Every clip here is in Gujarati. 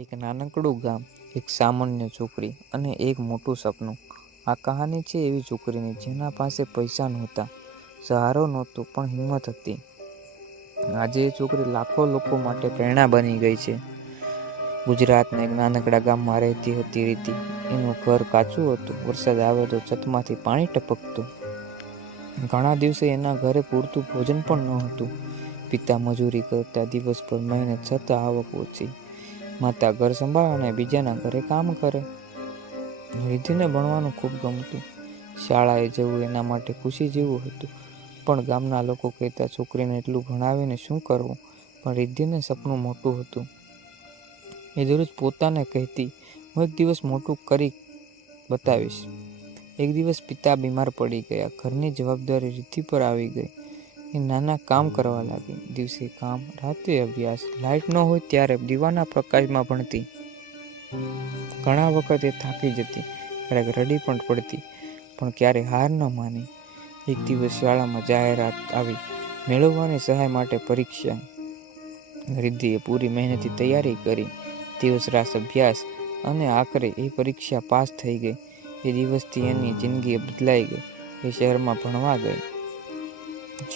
એક નાનકડું ગામ, એક સામાન્ય છોકરી અને એક મોટું સપનું. આ કહાની છે એવી છોકરીની જેના પાસે પૈસા નહોતા, સહારો નહોતો, પણ હિંમત હતી. આજે એ છોકરી લાખો લોકો માટે પ્રેરણા બની ગઈ છે. ગુજરાતના એક નાનકડા ગામમાં રહેતી હતી રીતિ. એનું ઘર કાચું હતું, વરસાદ આવે તો છતમાંથી પાણી ટપકતું. ઘણા દિવસે એના ઘરે પૂરતું ભોજન પણ ન હતું. પિતા મજૂરી કરતા દિવસભર મહેનત છતાં આવક ઓછી. માતા ઘર સંભાળે અને બીજાના ઘરે કામ કરે. રિદ્ધિને ભણવાનું ખૂબ ગમતું. શાળાએ જવું એના માટે ખુશી જેવું હતું. પણ ગામના લોકો કહેતા, છોકરીને એટલું ભણાવીને શું કરવું? પણ રિદ્ધિને સપનું મોટું હતું. એ દરરોજ પોતાને કહેતી, હું એક દિવસ મોટું કરી બતાવીશ. એક દિવસ પિતા બીમાર પડી ગયા. ઘરની જવાબદારી રિદ્ધિ પર આવી ગઈ. એ નાના કામ કરવા લાગી. દિવસે કામ, રાતે અભ્યાસ. લાઇટ ન હોય ત્યારે દીવાના પ્રકાશમાં ભણતી. ઘણા વખત એ થાકી જતી, ક્યારેક રડી પણ પડતી, પણ ક્યારે હાર ન માની. એક દિવસ શાળામાં જાહેરાત આવી, મેળવવાની સહાય માટે પરીક્ષા. રિદ્ધિએ પૂરી મહેનતથી તૈયારી કરી. દિવસ રાત અભ્યાસ અને આખરે એ પરીક્ષા પાસ થઈ ગઈ. એ દિવસથી એની જિંદગી બદલાઈ ગઈ. એ શહેરમાં ભણવા ગઈ.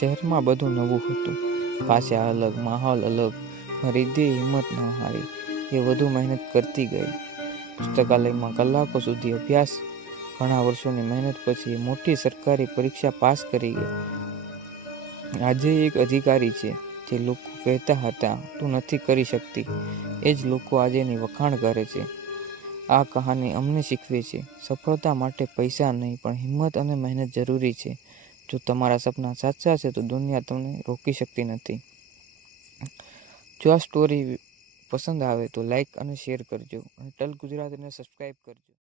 શહેરમાં બધું નવું હતું, ભાષા અલગ, માહોલ અલગ. રિદ્ધિએ હિંમત ન હારી. એ વધુ મહેનત કરતી ગઈ. પુસ્તકાલયમાં કલાકો સુધી અભ્યાસ. ઘણા વર્ષોની મહેનત પછી એ મોટી સરકારી પરીક્ષા પાસ કરી ગઈ. આજે એક અધિકારી છે. જે લોકો કહેતા હતા, તું નથી કરી શકતી, એ જ લોકો આજે એની વખાણ કરે છે. આ કહાની અમને શીખવે છે, સફળતા માટે પૈસા નહીં, પણ હિંમત અને મહેનત જરૂરી છે. જો તમારા સપના સાચા છે તો દુનિયા તમને રોકી શકતી નથી. જો આ સ્ટોરી પસંદ આવે તો લાઈક અને શેર કરજો અને ટલ ગુજરાતીને સબસ્ક્રાઈબ કરજો.